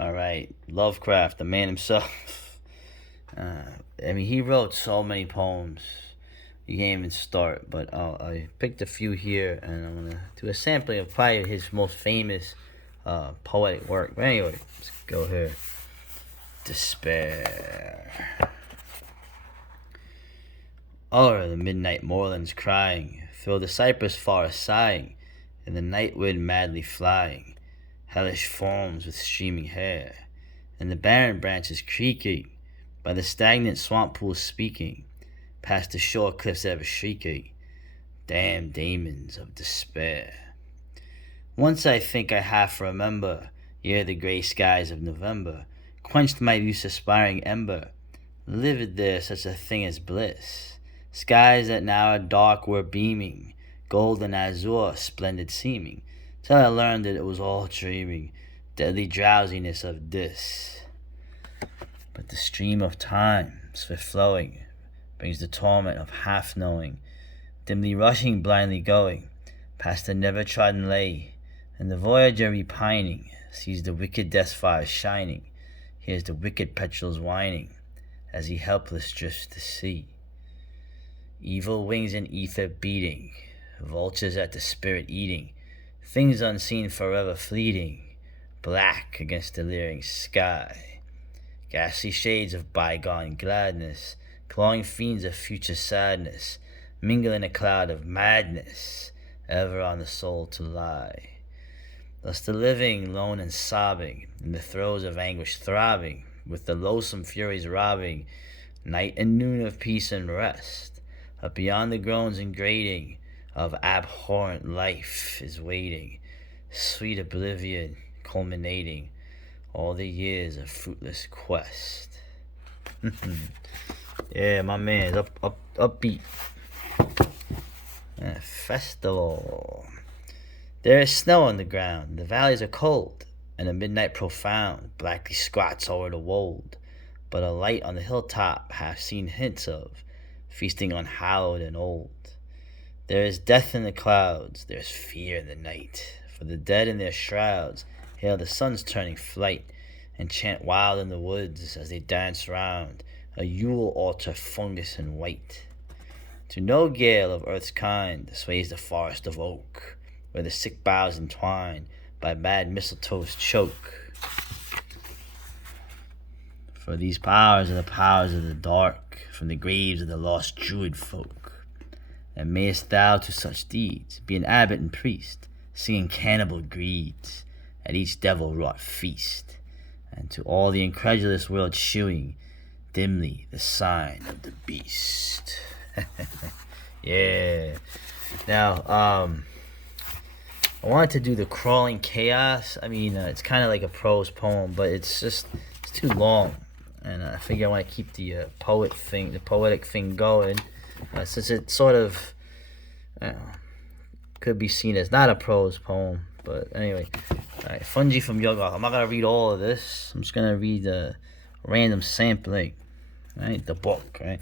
All right, Lovecraft, the man himself. He wrote so many poems. You can't even start. But I picked a few here, and I'm gonna do a sampling of probably his most famous poetic work. But anyway, let's go here. Despair. O'er the midnight moorlands crying, through the cypress forest sighing, and the night wind madly flying, hellish forms with streaming hair, and the barren branches creaking, by the stagnant swamp pools speaking, past the shore cliffs ever shrieking, damned demons of despair. Once I think I half remember, ere the grey skies of November quenched my youth's aspiring ember, livid there such a thing as bliss. Skies that now are dark were beaming, golden azure, splendid seeming, till I learned that it was all dreaming, deadly drowsiness of this. But the stream of time, swift flowing, brings the torment of half knowing, dimly rushing, blindly going, past the never trodden lay, and the voyager repining, sees the wicked death fire shining, hears the wicked petrels whining, as he helpless drifts to sea. Evil wings in ether beating, vultures at the spirit eating, things unseen forever fleeting, black against the leering sky. Ghastly shades of bygone gladness, clawing fiends of future sadness, mingle in a cloud of madness, ever on the soul to lie. Thus the living, lone and sobbing, in the throes of anguish throbbing, with the loathsome furies robbing, night and noon of peace and rest, up beyond the groans and grating of abhorrent life is waiting, sweet oblivion culminating all the years of fruitless quest. Yeah, my man, upbeat festival. There is snow on the ground, the valleys are cold, and the midnight profound blackly squats o'er the wold, but a light on the hilltop half seen hints of, feasting on hallowed and old. There is death in the clouds, there is fear in the night, for the dead in their shrouds hail the sun's turning flight, and chant wild in the woods as they dance round a Yule altar fungus and white. To no gale of earth's kind sways the forest of oak, where the sick boughs entwine by mad mistletoes choke. For these powers are the powers of the dark, from the graves of the lost druid folk. And mayest thou to such deeds be an abbot and priest, singing cannibal greeds at each devil-wrought feast, and to all the incredulous world shewing dimly the sign of the beast. Yeah. Now, I wanted to do the crawling chaos. It's kind of like a prose poem, but it's too long, and I figure I want to keep the poetic thing going, since it sort of could be seen as not a prose poem. But anyway, all right, Funji from Yoga. I'm not gonna read all of this. I'm just gonna read a random sampling. Right, the book. Right,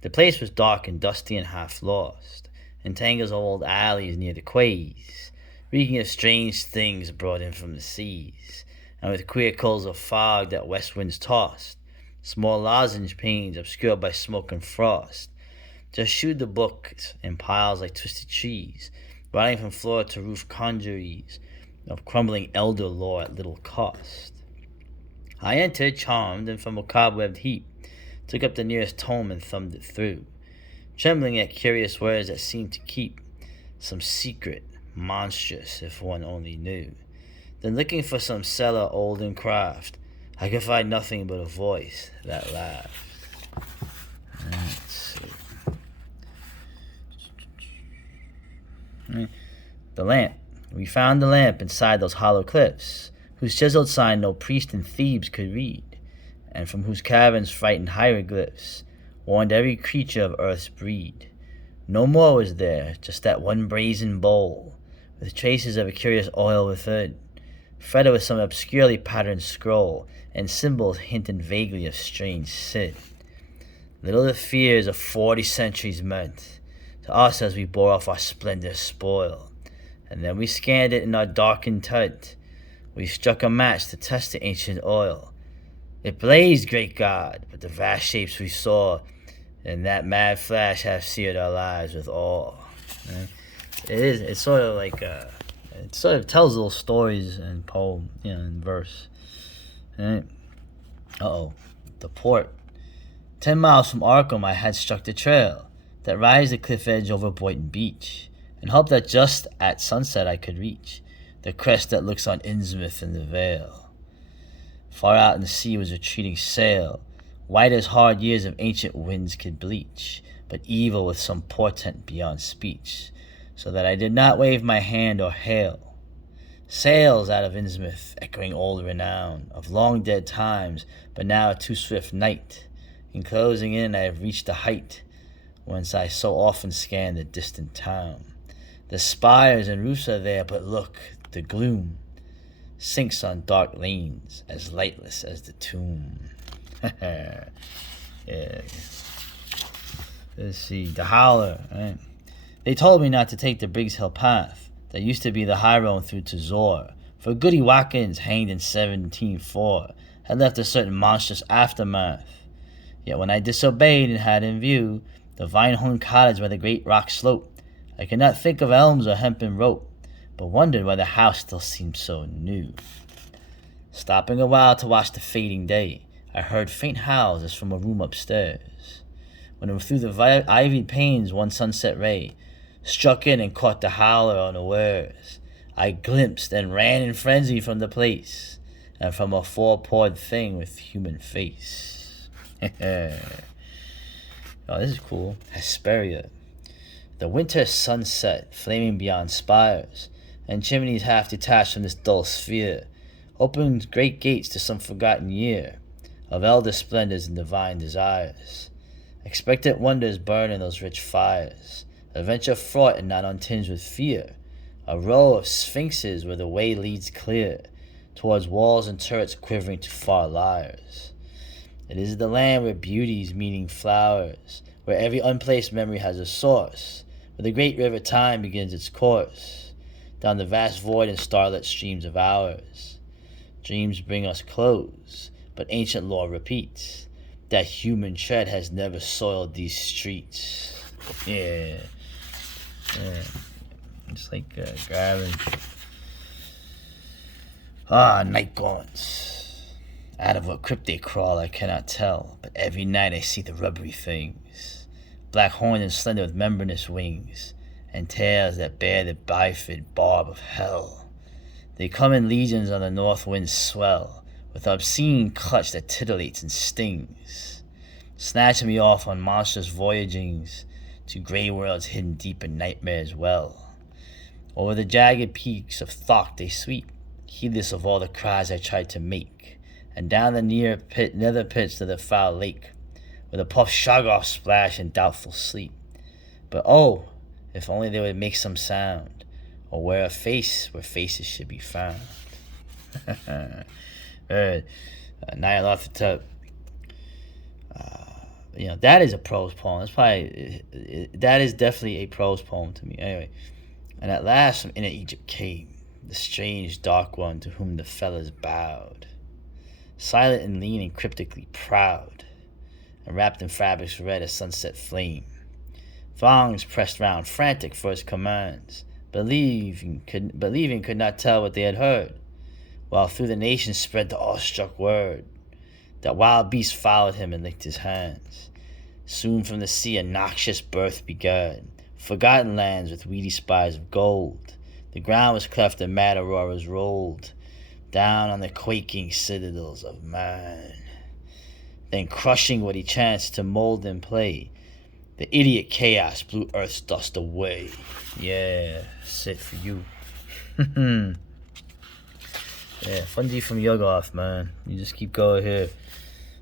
the place was dark and dusty and half lost, in tangles of old alleys near the quays, reeking of strange things brought in from the seas, and with queer coals of fog that west winds tossed, small lozenge panes obscured by smoke and frost, just shewed the books in piles like twisted trees, rotting from floor to roof conjuries of crumbling elder lore at little cost. I entered, charmed, and from a cobwebbed heap took up the nearest tome and thumbed it through, trembling at curious words that seemed to keep some secret, monstrous if one only knew. Then looking for some cellar old in craft, I could find nothing but a voice that laughed. Let's see. The lamp. We found the lamp inside those hollow cliffs, whose chiseled sign no priest in Thebes could read, and from whose caverns frightened hieroglyphs warned every creature of earth's breed. No more was there, just that one brazen bowl, with traces of a curious oil within, fretted with some obscurely patterned scroll, and symbols hinting vaguely of strange sin. Little the fears of 40 centuries meant to us as we bore off our splendor spoil, and then we scanned it in our darkened tent, We struck a match to test the ancient oil. It blazed, great God, but the vast shapes we saw in that mad flash have seared our lives with awe. Right? It's sort of like, it sort of tells little stories in poem, in verse. Right? The port. 10 miles from Arkham, I had struck the trail that rides the cliff edge over Boynton Beach, and hoped that just at sunset I could reach the crest that looks on Innsmouth and the Vale. Far out in the sea was a retreating sail, white as hard years of ancient winds could bleach, but evil with some portent beyond speech, so that I did not wave my hand or hail. Sails out of Innsmouth, echoing old renown of long dead times, but now a too swift night. In closing in, I have reached the height whence I so often scan the distant town. The spires and roofs are there, but look, the gloom sinks on dark lanes as lightless as the tomb. Yeah. Let's see, the Howler, right? They told me not to take the Briggs Hill path that used to be the high road through to Zor, for Goody Watkins, hanged in 1704, had left a certain monstrous aftermath. Yet when I disobeyed and had in view the vine-hung cottage by the great rock slope, I could not think of elms or hempen rope, but wondered why the house still seemed so new. Stopping a while to watch the fading day, I heard faint howls as from a room upstairs, when through the ivied panes one sunset ray struck in and caught the Howler unawares. I glimpsed and ran in frenzy from the place, and from a four-pawed thing with human face. Oh, this is cool. Hesperia. The winter sunset, flaming beyond spires, and chimneys half detached from this dull sphere, opens great gates to some forgotten year, of elder splendors and divine desires. Expectant wonders burn in those rich fires, adventure fraught and not untinged with fear, a row of sphinxes where the way leads clear, towards walls and turrets quivering to far lyres. It is the land where beauty's meaning flowers, where every unplaced memory has a source, where the great river time begins its course, down the vast void and starlit streams of hours. Dreams bring us close, but ancient lore repeats that human tread has never soiled these streets. Yeah. It's like grabbing. Night gaunts. Out of what crypt they crawl, I cannot tell, but every night I see the rubbery things, black horned and slender with membranous wings, and tails that bear the bifid barb of hell. They come in legions on the north wind's swell, with obscene clutch that titillates and stings, snatching me off on monstrous voyagings to grey worlds hidden deep in nightmare's well. Over the jagged peaks of thought they sweep, heedless of all the cries I tried to make, and down the nether pits to the foul lake, where the puff shoggoths splash in doubtful sleep. But oh, if only they would make some sound, or wear a face where faces should be found. Nyarlathotep. That is a prose poem. That is definitely a prose poem to me. Anyway, and at last from inner Egypt came the strange dark one to whom the fellas bowed, silent and lean and cryptically proud, and wrapped in fabrics red as sunset flame. Throngs pressed round, frantic for his commands, believing could not tell what they had heard, while through the nation spread the awestruck word that wild beasts followed him and licked his hands. Soon from the sea a noxious birth began, forgotten lands with weedy spires of gold. The ground was cleft and mad auroras rolled down on the quaking citadels of man. Then crushing what he chanced to mold and play, the idiot chaos blew earth's dust away. Yeah, sit for you. Yeah, Funji from Yugoth, man. You just keep going here.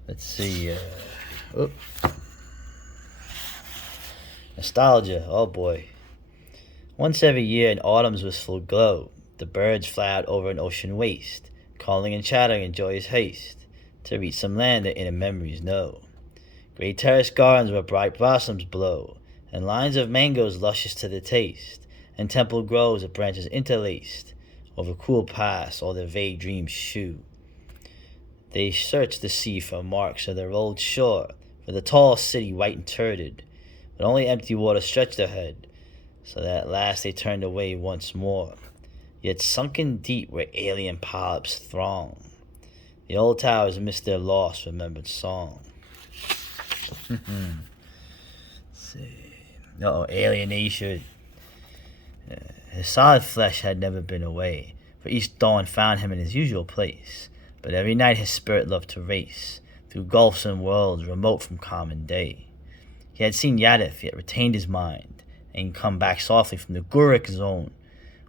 Let's see. Nostalgia. Oh boy. Once every year in autumn's wistful glow, the birds fly out over an ocean waste, calling and chattering in joyous haste to reach some land their inner memories know. Great terraced gardens where bright blossoms blow, and lines of mangoes luscious to the taste, and temple groves of branches interlaced, over cool paths all their vague dreams shoot. They search the sea for marks of their old shore, for the tall city white and turted, but only empty water stretched ahead, so that at last they turned away once more. Yet sunken deep where alien polyps throng, the old towers missed their lost, remembered song. Let's see. Alienation. His solid flesh had never been away, for each dawn found him in his usual place. But every night his spirit loved to race through gulfs and worlds remote from common day. He had seen Yadif, yet retained his mind, and come back softly from the Guric zone,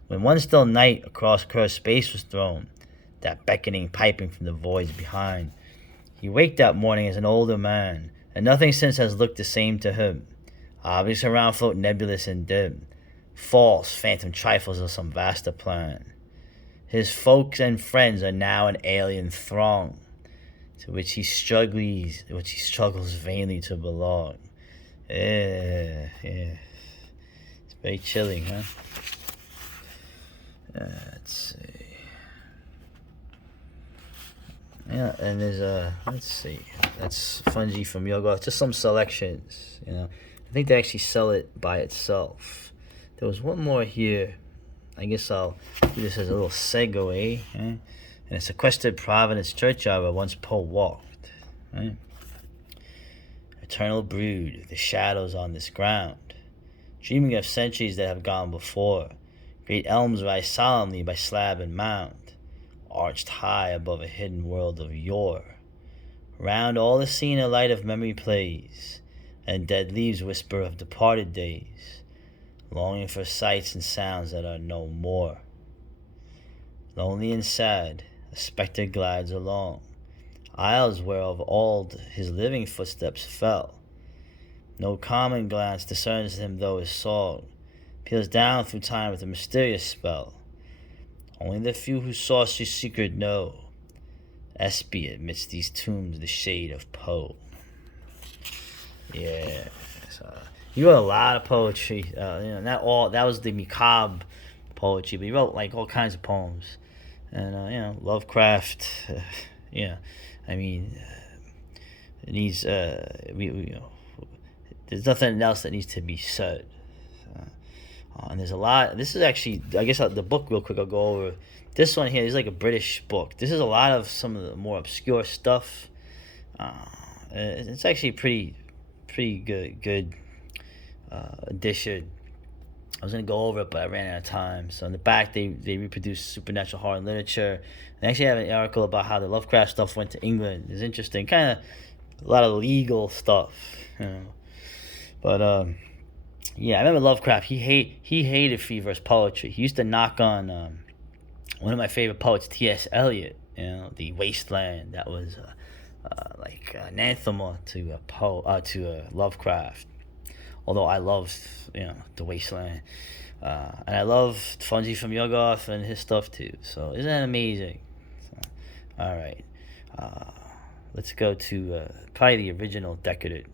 when one still night across cursed space was thrown, that beckoning piping from the voids behind. He waked that morning as an older man, and nothing since has looked the same to him. Objects around float nebulous and dim, false, phantom trifles of some vaster plan. His folks and friends are now an alien throng, to which he struggles vainly to belong. Yeah. It's very chilling, huh? Let's see. Yeah, and there's let's see. That's Funji from Yoga. Just some selections, I think they actually sell it by itself. There was one more here. I guess I'll do this as a little segue. And a sequestered providence churchyard where once Poe walked. Right? Eternal brood, the shadows on this ground, dreaming of centuries that have gone before. Great elms rise solemnly by slab and mound, arched high above a hidden world of yore. Round all the scene a light of memory plays, and dead leaves whisper of departed days, longing for sights and sounds that are no more. Lonely and sad, a spectre glides along, aisles where of old his living footsteps fell. No common glance discerns him, though his song peals down through time with a mysterious spell. Only the few who saw his secret know. Espy amidst these tombs the shade of Poe. Yeah, so he wrote a lot of poetry. Not all. That was the macabre poetry, but he wrote like all kinds of poems. And Lovecraft. I mean, it needs. There's nothing else that needs to be said. And there's a lot. This is actually, I guess, the book real quick. I'll go over this one here. Is like a British book. This is a lot of some of the more obscure stuff. It's actually pretty good edition. I was gonna go over it, but I ran out of time. So in the back, they reproduce supernatural horror literature. They actually have an article about how the Lovecraft stuff went to England. It's interesting, kind of a lot of legal stuff, But yeah, I remember Lovecraft. He hated free-verse poetry. He used to knock on one of my favorite poets, T.S. Eliot. The Wasteland. That was like anathema to Lovecraft. Although I loved the Wasteland, and I loved Funji from Yogoth and his stuff too. So isn't that amazing? So, all right, let's go to probably the original Decadent.